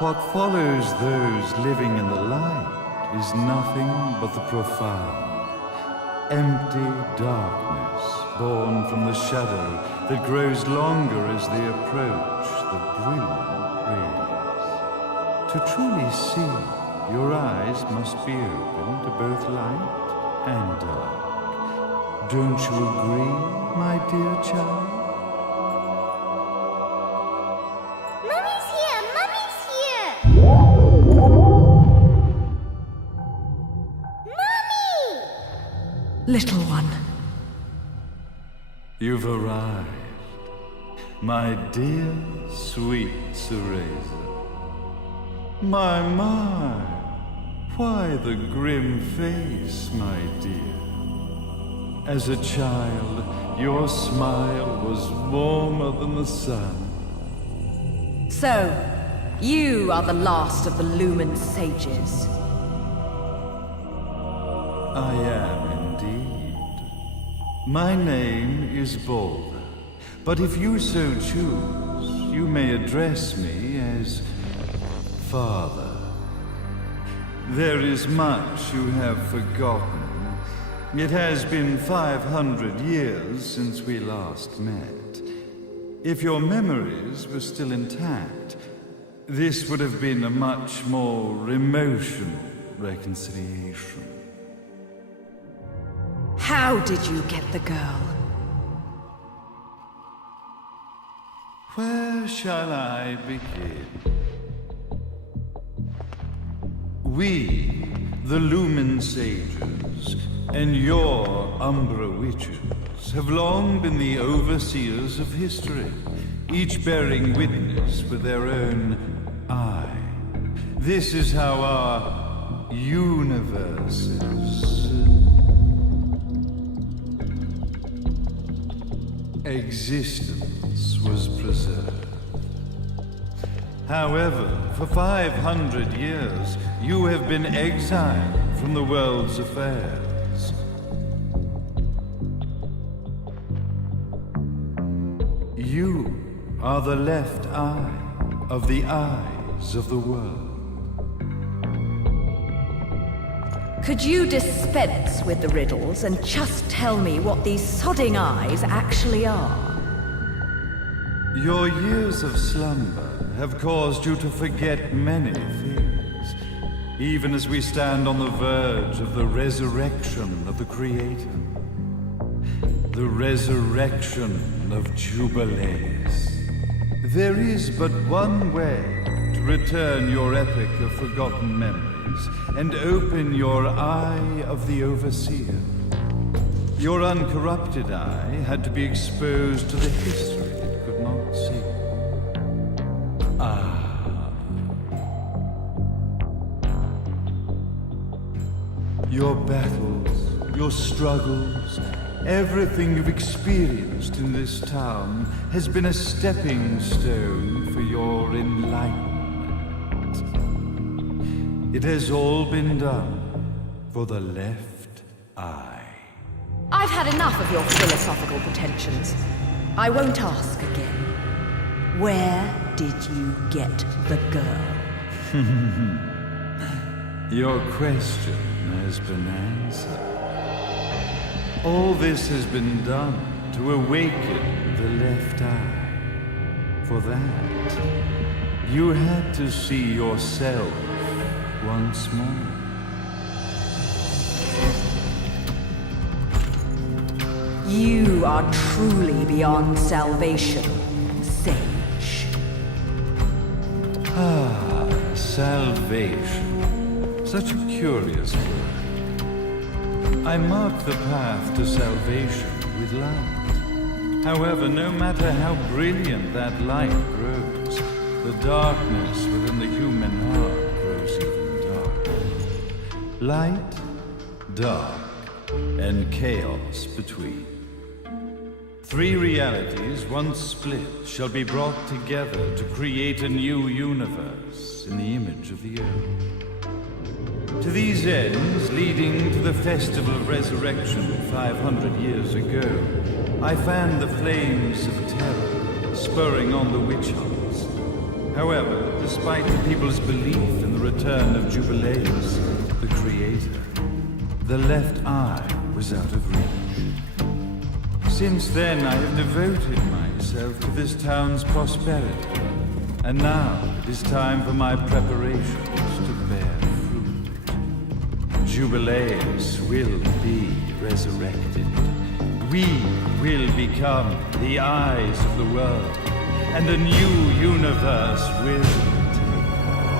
What follows those living in the light is nothing but the profound, empty darkness born from the shadow that grows longer as they approach the brilliant rays. To truly see, your eyes must be open to both light and dark. Don't you agree, my dear child? Mummy's here! Mummy's here! Mummy! Little one. You've arrived, my dear, sweet Cereza. My, why the grim face, my dear? As a child, your smile was warmer than the sun. So, you are the last of the Lumen sages. I am indeed. My name is Balder, but if you so choose, you may address me as Father. There is much you have forgotten. It has been 500 years since we last met. If your memories were still intact, this would have been a much more emotional reconciliation. How did you get the girl? Where shall I begin? We, the Lumen Sages, and your Umbra Witches, have long been the overseers of history, each bearing witness with their own eye. This is how our universe's existence was preserved. However, for 500 years, you have been exiled from the world's affairs. You are the left eye of the eyes of the world. Could you dispense with the riddles and just tell me what these sodding eyes actually are? Your years of slumber have caused you to forget many things, even as we stand on the verge of the resurrection of the Creator. The resurrection of Jubilees. There is but one way to return your epic of forgotten memories and open your eye of the Overseer. Your uncorrupted eye had to be exposed to the history it could not see. Your battles, your struggles, everything you've experienced in this town has been a stepping stone for your enlightenment. It has all been done for the left eye. I've had enough of your philosophical pretensions. I won't ask again. Where did you get the girl? Your question has been answered. All this has been done to awaken the left eye. For that, you had to see yourself once more. You are truly beyond salvation, sage. Salvation. Such a curious word. I mark the path to salvation with light. However, no matter how brilliant that light grows, the darkness within the human heart grows even darker. Light, dark, and chaos between. Three realities, once split, shall be brought together to create a new universe in the image of the earth. To these ends, leading to the Festival of Resurrection 500 years ago, I fanned the flames of terror, spurring on the witch hunts. However, despite the people's belief in the return of Jubileus, the creator, the left eye was out of reach. Since then, I have devoted myself to this town's prosperity, and now it is time for my preparations to bear fruit. Jubileus will be resurrected. We will become the eyes of the world, and a new universe will take place.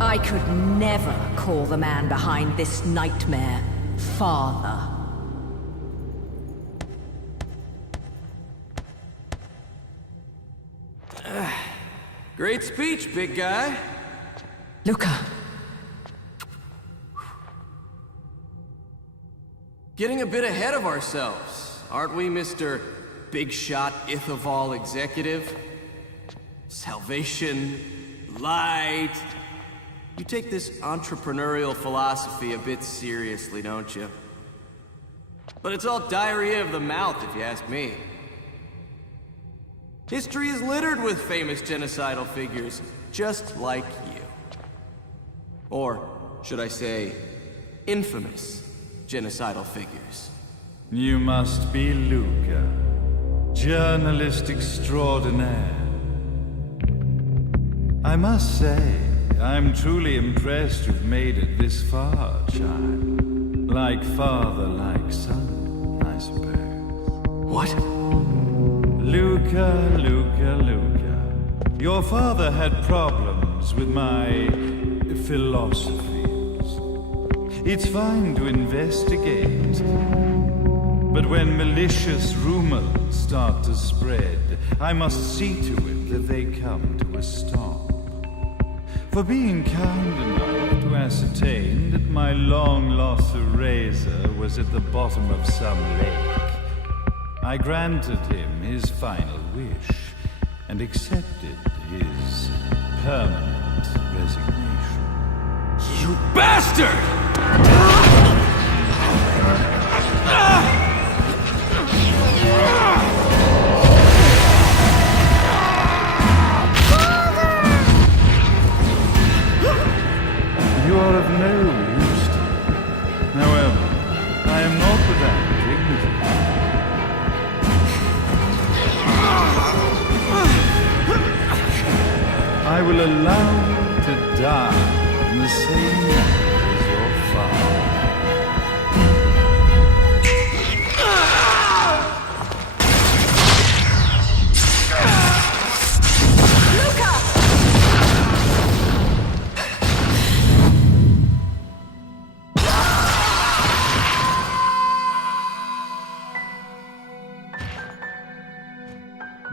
I could never call the man behind this nightmare father. Great speech, big guy. Luca. Getting a bit ahead of ourselves, aren't we, Mr. Big Shot Ithaval Executive? Salvation, light. You take this entrepreneurial philosophy a bit seriously, don't you? But it's all diarrhea of the mouth, if you ask me. History is littered with famous genocidal figures, just like you. Or, should I say, infamous genocidal figures. You must be Luca, journalist extraordinaire. I must say, I'm truly impressed you've made it this far, child. Like father, like son, I suppose. What? Luca. Your father had problems with my philosophies. It's fine to investigate, but when malicious rumors start to spread, I must see to it that they come to a stop. For being kind enough to ascertain that my long-lost eraser was at the bottom of some lake, I granted him his final wish and accepted his permanent resignation. You bastard! You are of no use to me. However, I am not without dignity. I will allow you to die in the same manner as your father.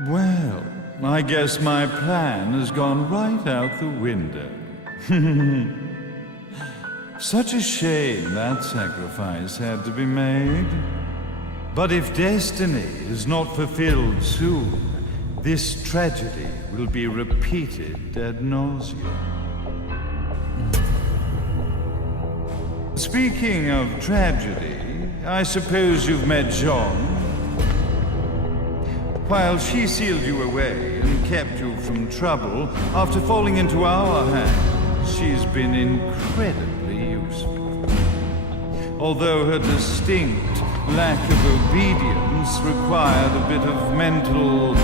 Well, I guess my plan has gone right out the window. Such a shame that sacrifice had to be made. But if destiny is not fulfilled soon, this tragedy will be repeated ad nauseum. Speaking of tragedy, I suppose you've met Jean. While she sealed you away and kept you from trouble, after falling into our hands, she's been incredibly useful. Although her distinct lack of obedience required a bit of mental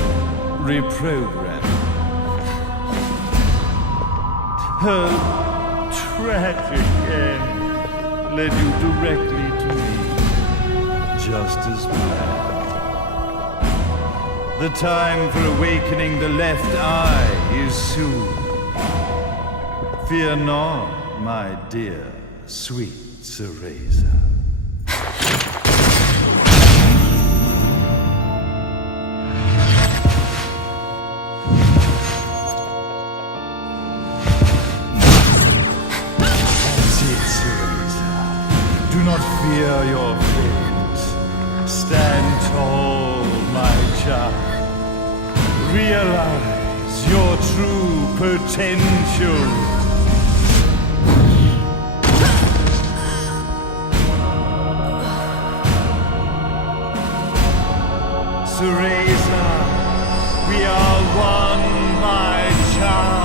reprogramming. Her tragic end led you directly to me, just as planned. The time for awakening the left eye is soon. Fear not, my dear, sweet Cereza. That's it, Cereza. Do not fear your fate. Stand tall, my child. Realize your true potential. Teresa, we are one, my child.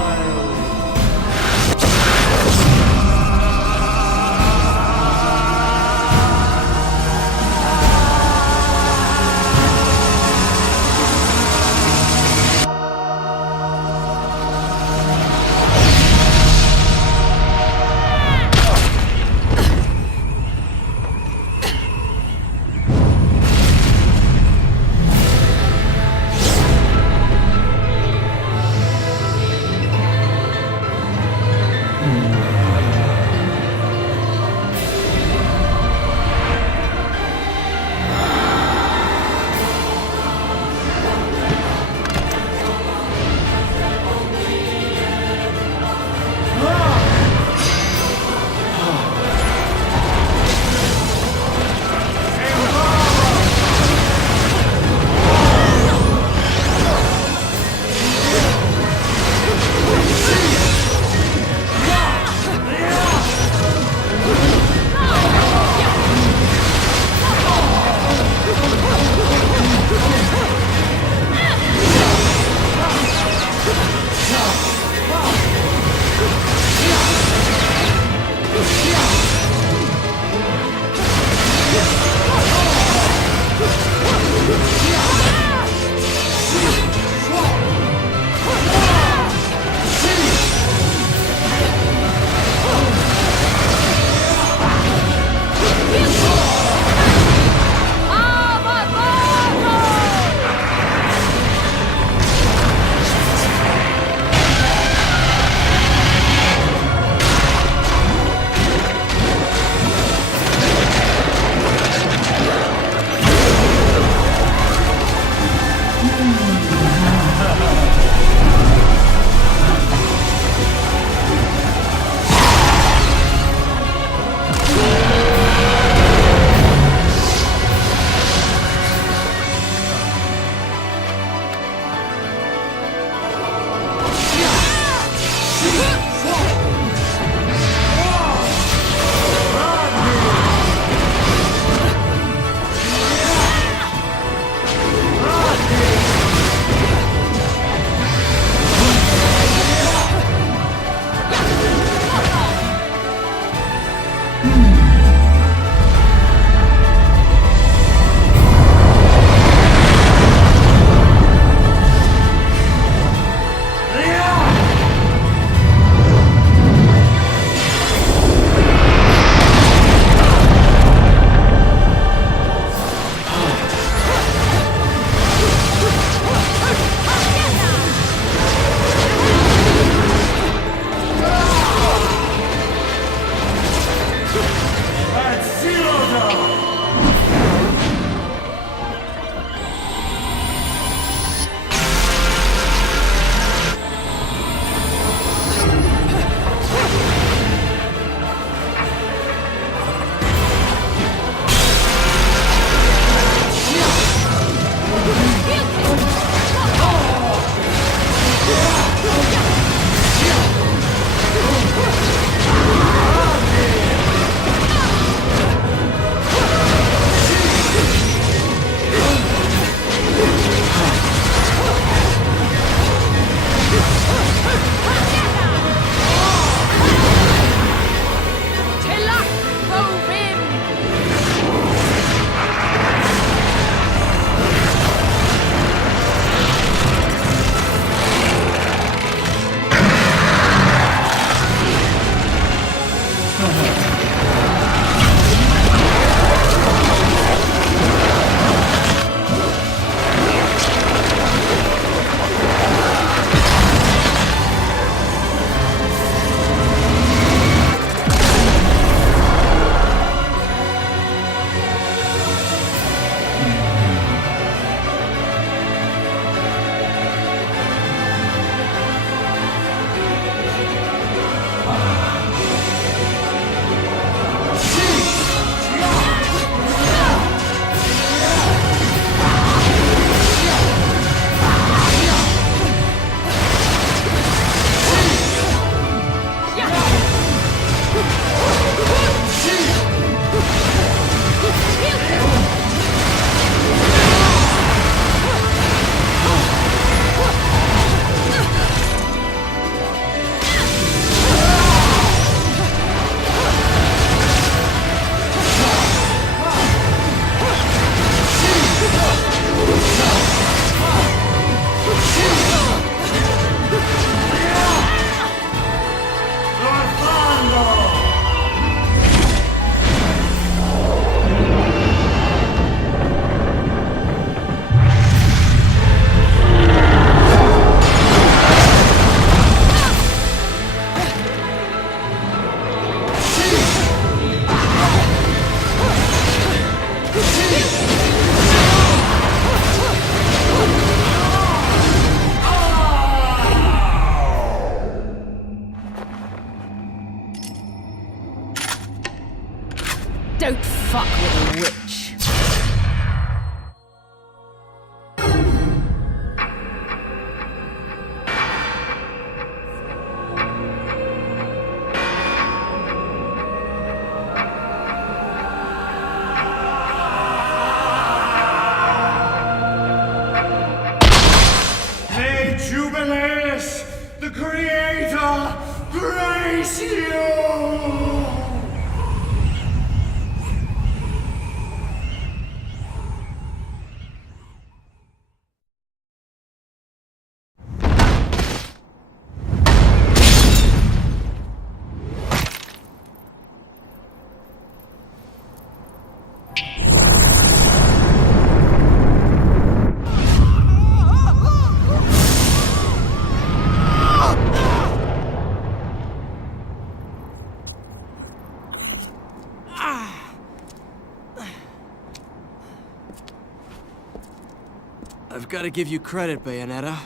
I've got to give you credit, Bayonetta.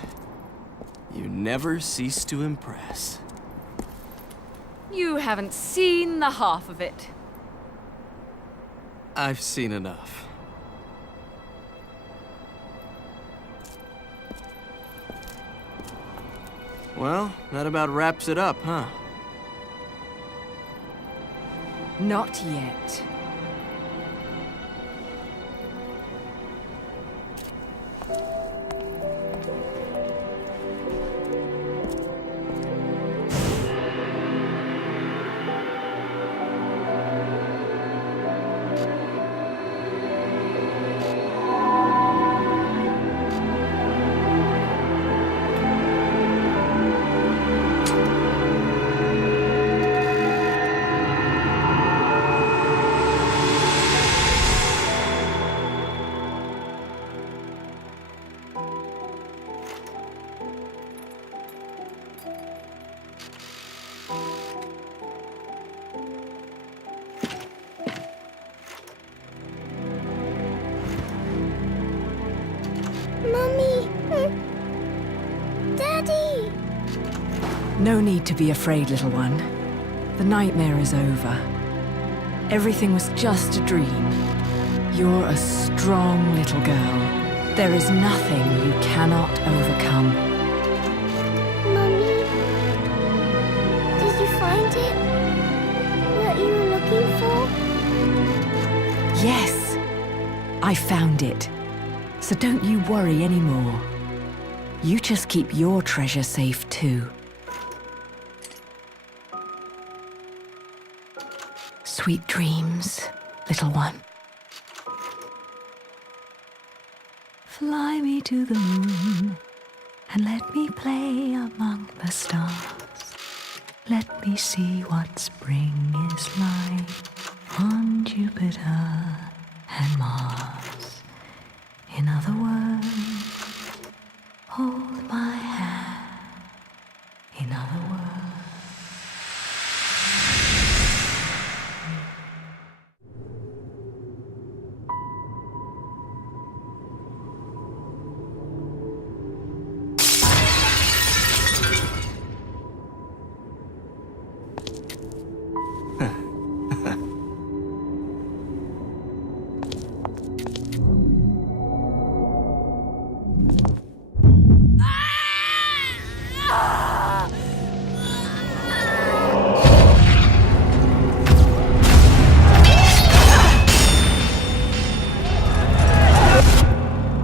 You never cease to impress. You haven't seen the half of it. I've seen enough. Well, that about wraps it up, huh? Not yet. Mommy! Daddy! No need to be afraid, little one. The nightmare is over. Everything was just a dream. You're a strong little girl. There is nothing you cannot overcome. Mommy? Did you find it? What you were looking for? Yes, I found it. So don't you worry anymore. You just keep your treasure safe too. Sweet dreams, little one. Fly me to the moon and let me play among the stars. Let me see what spring is like on Jupiter and Mars. In other words, hold my hand. In other words.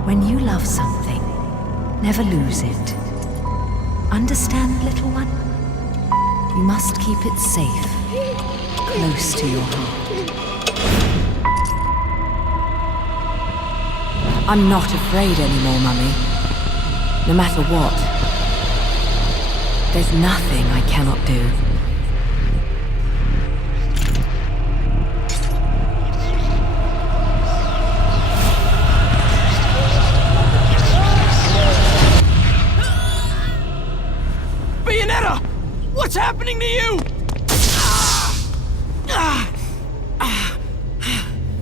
When you love something, never lose it. Understand, little one? You must keep it safe, close to your heart. I'm not afraid anymore, Mummy. No matter what. There's nothing I cannot do. Bayonetta! What's happening to you?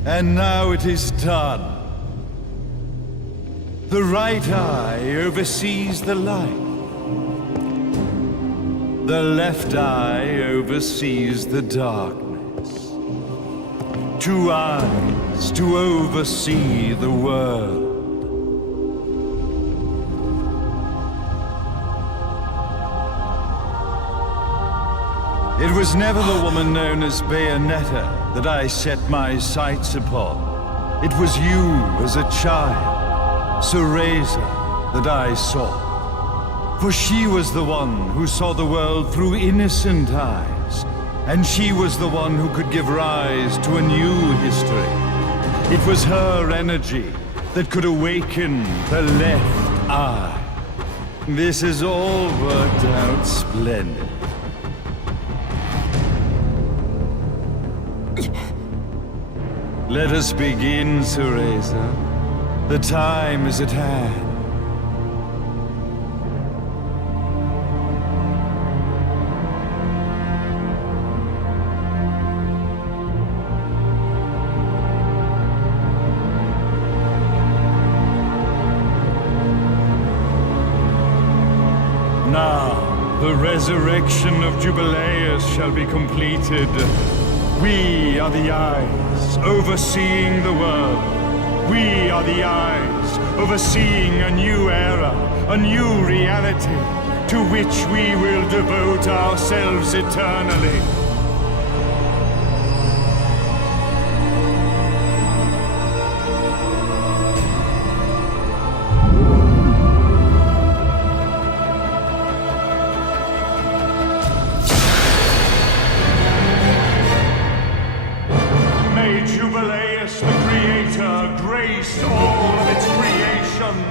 And now it is done. The right eye oversees the light. The left eye oversees the darkness. 2 eyes to oversee the world. It was never the woman known as Bayonetta that I set my sights upon. It was you as a child, Cereza, that I saw. For she was the one who saw the world through innocent eyes. and she was the one who could give rise to a new history. It was her energy that could awaken the left eye. This has all worked out splendid. Let us begin, Cereza. The time is at hand. Now, the resurrection of Jubileus shall be completed. We are the eyes overseeing the world. We are the eyes overseeing a new era, a new reality, to which we will devote ourselves eternally. May Jubileus, the Creator, grace all of its creations.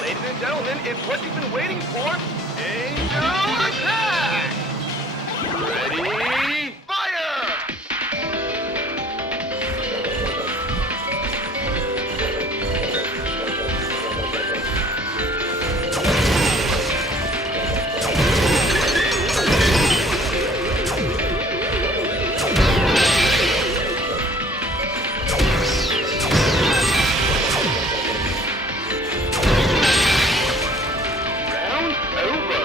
Ladies and gentlemen, it's what you've been waiting for. Angel attack! Ready, fire! Round over.